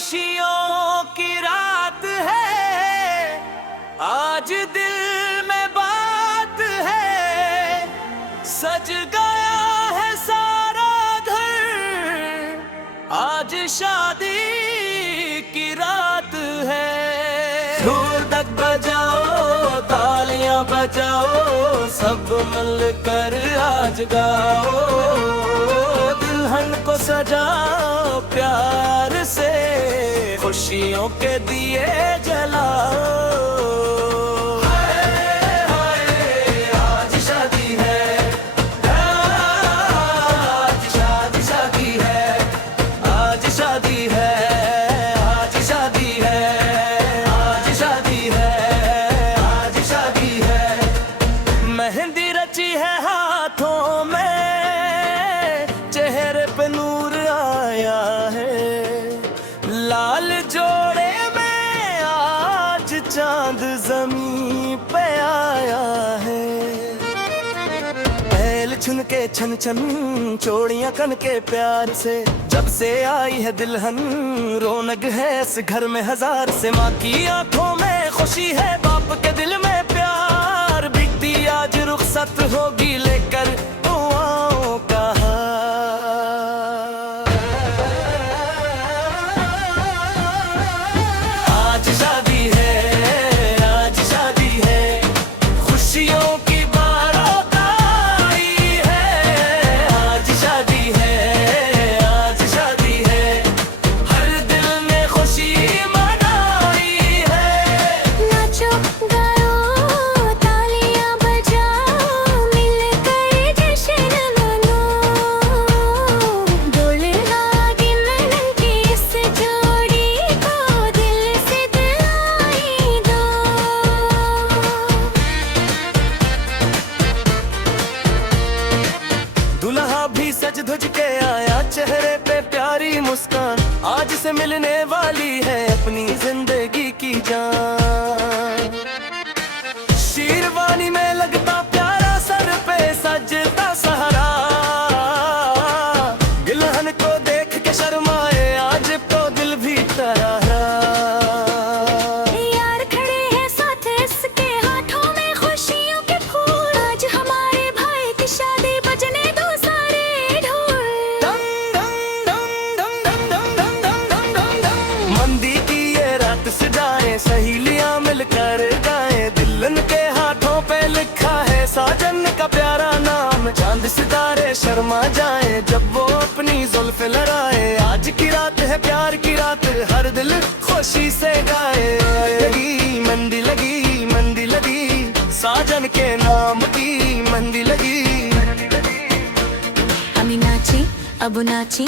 खुशियों की रात है, आज दिल में बात है, सज गया है सारा घर, आज शादी की रात है। दूर तक बजाओ तालियां बजाओ, सब मिलकर आज गाओ, दुल्हन को सजाओ प्यार से, खुशियों के दिए जलाओ। मेहंदी रची है हाथों में, चेहरे पे नूर आया है, लाल जोड़े में आज चांद जमीन पे आया है। पहल छुन के छन छन चोड़ियां कन के प्यार से, जब से आई है दुल्हन रौनक है इस घर में हजार से। माँ की आंखों में खुशी है, बाप के दिल में प्यार, बिकती आज रुखसत होगी लेकर दुआओं का हार। आज शादी है, आज शादी है, खुशियों की बारात आई है। आज शादी है, आज शादी है, हर दिल ने खुशी मनाई है। नाचो गाओ तालियां बजाओ, मिलकर जश्न मनाओ, दुल्हा दुल्हन की इस जोड़ी को दिल से दिलाई दो। दुल्हा भी सज धुज के आया, चेहरे पे प्यारी मुस्कान, आज से मिलने वाली है अपनी जिंदगी की जान। शेरवानी में लगता प्यारा, सर पे सजता सहारा, दुल्हन को देख के शर्माए आज तो दिल भी तरारा। यार खड़े हैं साथ इसके, हाथों में खुशियों के फूल, आज हमारे भाई की शादी, बजने दो सारे ढोल। मंदी की ये रात सजाए, सहेलियां मिलकर गाए, दुल्हन के हाथों पे लिखा है साजन का प्यारा नाम। चांद सितारे शर्मा जाए जब वो अपनी जुल्फ लड़ाए, आज की रात है प्यार की रात, हर दिल खुशी से गाए। लगी मंदी लगी, मंदी लगी, साजन के नाम की मंदी लगी। अमी नाची अब नाची,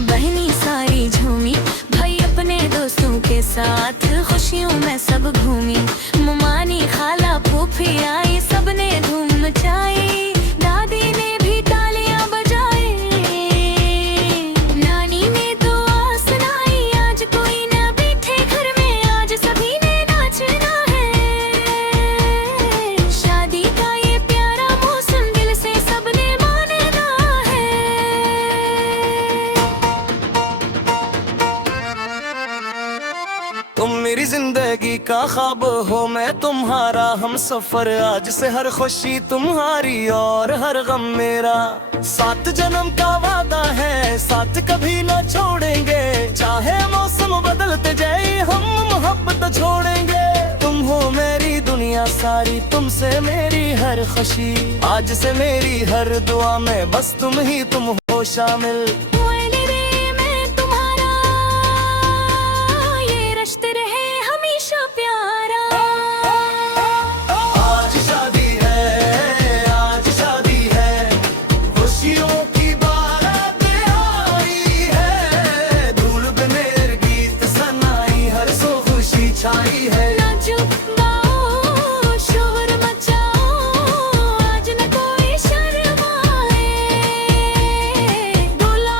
बहनी सारी झूमी, भाई अपने दोस्तों के साथ खुशियों में सब घूमी। मुमानी खाला फूफी आई, सबने धूम मचाई, दादी ने भी तालियां बजाई, नानी ने दुआ सुनाई, आज कोई न बैठे घर में, आज सभी ने नाचना है। शादी का ये प्यारा मौसम दिल से सबने मानना है। तुम मेरी जिंदगी का ख्वाब हो, मैं तुम्हारा हम सफर, आज से हर खुशी तुम्हारी और हर गम मेरा। 7 जन्म का वादा है, साथ कभी ना छोड़ेंगे, चाहे मौसम बदलते जाए हम मोहब्बत छोड़ेंगे। तुम हो मेरी दुनिया सारी, तुमसे मेरी हर खुशी, आज से मेरी हर दुआ में बस तुम ही तुम हो शामिल। मैं तुम्हारा, ये रिश्ता रहे हमेशा प्यारा। आज शादी है, आज शादी है, खुशियों की बारात आई है, धूल पे मेरे गीत सनाई, हर सो खुशी छाई है। नाचो गाओ शोर मचाओ, आज न कोई शर्माए, दूल्हा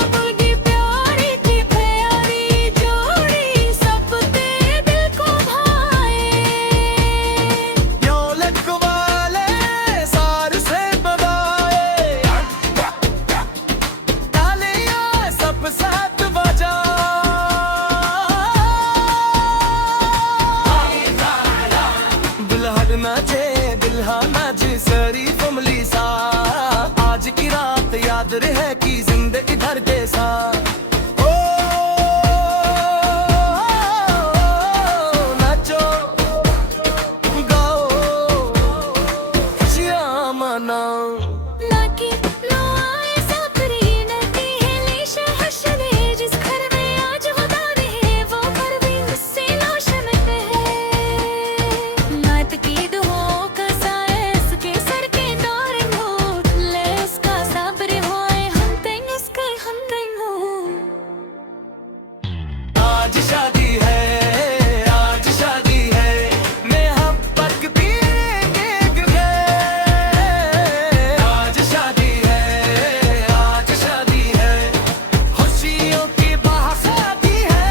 आज शादी है, आज शादी है, मोहब्बत की एक है। आज शादी है, आज शादी है, खुशियों की बरसाती है।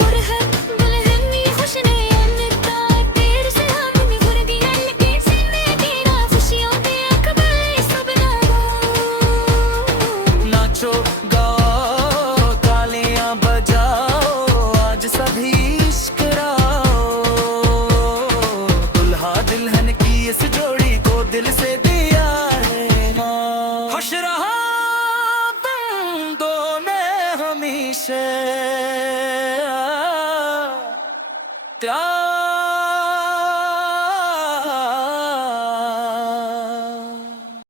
मुरहब दुल्हनी खुश ने अनता तेरे सलामी गुरदी हल्के सीने तेरा खुशियों दे अकबर सब लगो। नाचो गाओ तालियां बजाओ आज सभी इश्कराओ। दुल्हा दुल्हन की इस जोड़ी को दिल से दिया है हाँ। खुश रहो तुम दो में हमेशा।